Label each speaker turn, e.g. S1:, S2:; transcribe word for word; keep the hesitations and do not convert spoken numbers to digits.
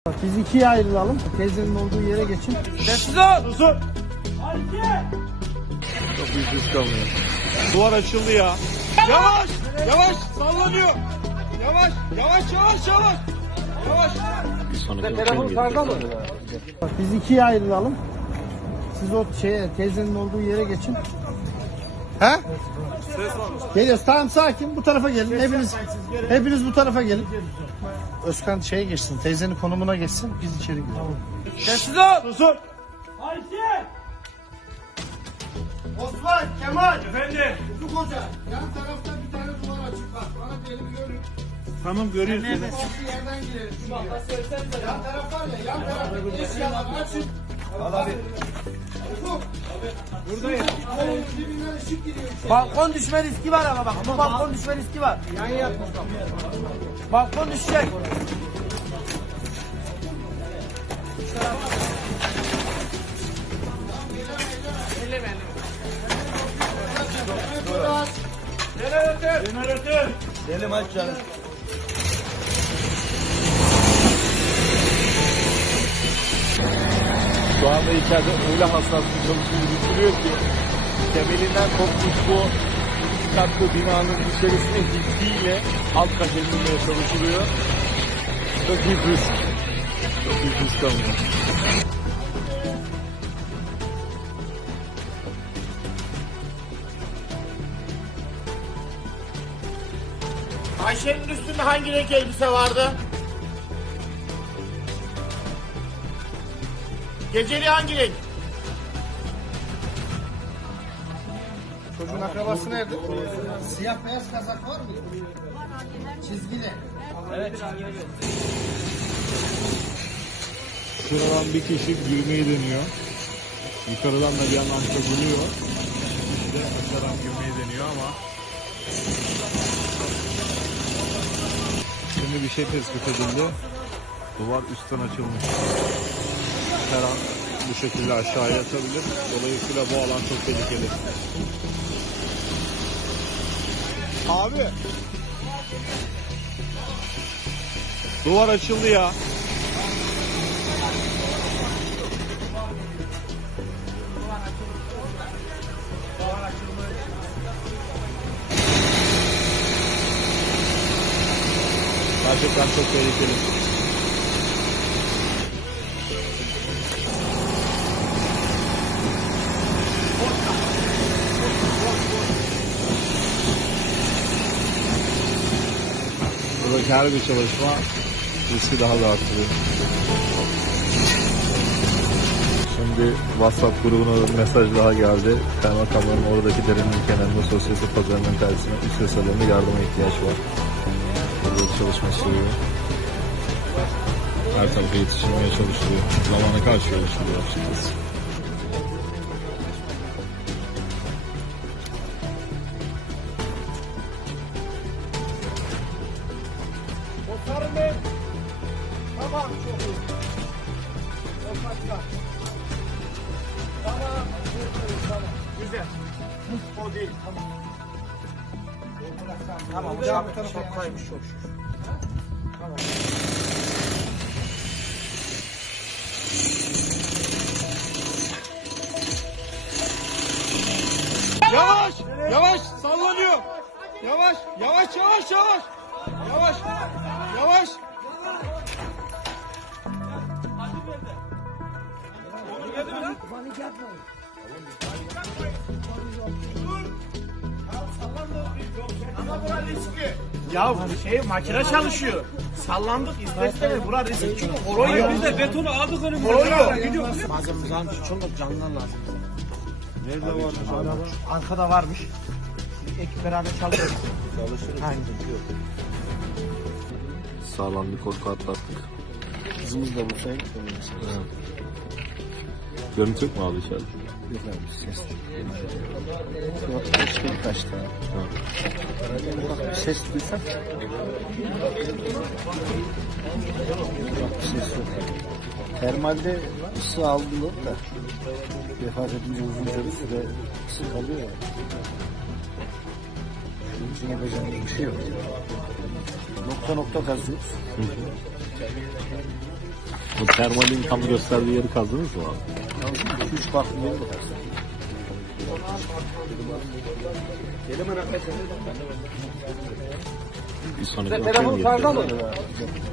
S1: Biz ikiye ayrılalım. Teyzenin olduğu yere geçin.
S2: Sessiz ol.
S3: Susun. Çok büyük risk almıyor. Duvar açıldı ya. Yavaş. Yavaş. Sallanıyor. Yavaş. Yavaş yavaş yavaş. Yavaş.
S4: Bir sonraki
S2: Telefon karda mı?
S1: Biz ikiye ayrılalım. Siz o şeye, teyzenin olduğu yere geçin. He? Geliyoruz. Tamam, sakin. Bu tarafa gelin. Hepiniz hepiniz bu tarafa gelin. Özkan şeye geçsin. Teyzenin konumuna geçsin. Biz içeri girelim.
S2: Sessiz ol.
S3: Susun.
S1: Osman, Kemal.
S3: Efendim.
S1: Ufuk Hoca. Yan tarafta bir tane duvar açık. Bak bana diyelim görün.
S3: Tamam görüyoruz.
S1: Bu yerden girelim. Yan taraf var ya. Yan tarafta eşyalar açın. Al abi. Ufuk.
S3: Buradayım.
S1: Kolonun dibinden ışık giriyor.
S2: Balkon düşme riski var ama bak. Bu balkon düşme riski var.
S1: Yan yatmış.
S2: Balkon düşecek.
S3: Jeneratör. Jeneratör.
S2: Elim aç canım.
S4: Şu anda içeride öyle hassas bir çalışmayı bitiriyor ki temelinden kopmuş bu katlı binanın içerisine gittiğiyle alt kat edilmeye çalışılıyor. Çok büyük risk. Çok büyük risk alınıyor.
S2: Ayşe'nin üstünde hangi renk elbise vardı? Geceli hangi renk?
S1: Çocuğun akrabası nerede? Siyah beyaz kazak var mı? Çizgili.
S4: Şuradan bir kişi girmeyi deniyor. Yukarıdan da bir yandan çözülüyor. Bir de aşağıdan girmeyi deniyor ama şimdi bir şey tespit edildi. Duvar üstten açılmış. Her an bu şekilde aşağıya atabilir. Dolayısıyla bu alan çok tehlikeli.
S3: Abi. Duvar açıldı ya.
S4: Gerçekten çok tehlikeli. Buradaki her bir çalışma riski daha da arttırıyor. Şimdi WhatsApp grubuna mesaj daha geldi. Kaymakamların oradaki derinlik kenarında sosyete pazarının tersine üst yasalarında yardıma ihtiyaç var. Burada bir çalışma sürüyor. Her tarafa yetişilmeye çalışılıyor. Zamana karşı çalışılıyor açıkçası.
S2: Osman'ım ben. Tamam çok iyi. Osman'ım. Tamam. Tamam. Güzel. O değil. Tamam. Tamam. Tamam. Çok kaymış çok şükür. Tamam.
S3: Yavaş. Yavaş. Sallanıyor. Yavaş. Yavaş yavaş yavaş. Yavaş. Yavaş.
S2: Ama bura riskli. Ya şey makine çalışıyor. Sallandık ister istemez bura riskli çünkü koruyor.
S3: Biz de betonu aldık önümüze.
S2: Koruyor. Malzememiz almış çok canlılar lazım.
S4: Nerede varmış hala?
S2: Arkada varmış. Ekip beraber çalışıyoruz.
S4: Çalışırız.
S2: Aynen.
S4: Sağlam bir korku atlattık.
S1: Kızımız da bursaya gitti.
S4: Evet. Görüntü yok mu abi içeride?
S1: Yok abi, ses. Yok, başka birkaç tane. Bak, bir ses duysak. Bak, bir ses yok. Termalde ısı aldılar da vefat edince uzunca bir süre ısı kalıyor ya. Bunun için yapacağımız bir şey yok. Nokta nokta kazıyoruz.
S4: Bu termalin tam gösterdiği yeri kazdınız mı abi?
S3: iki üç farklı yeri de var.
S4: Bir sonraki akşam geleceğiz.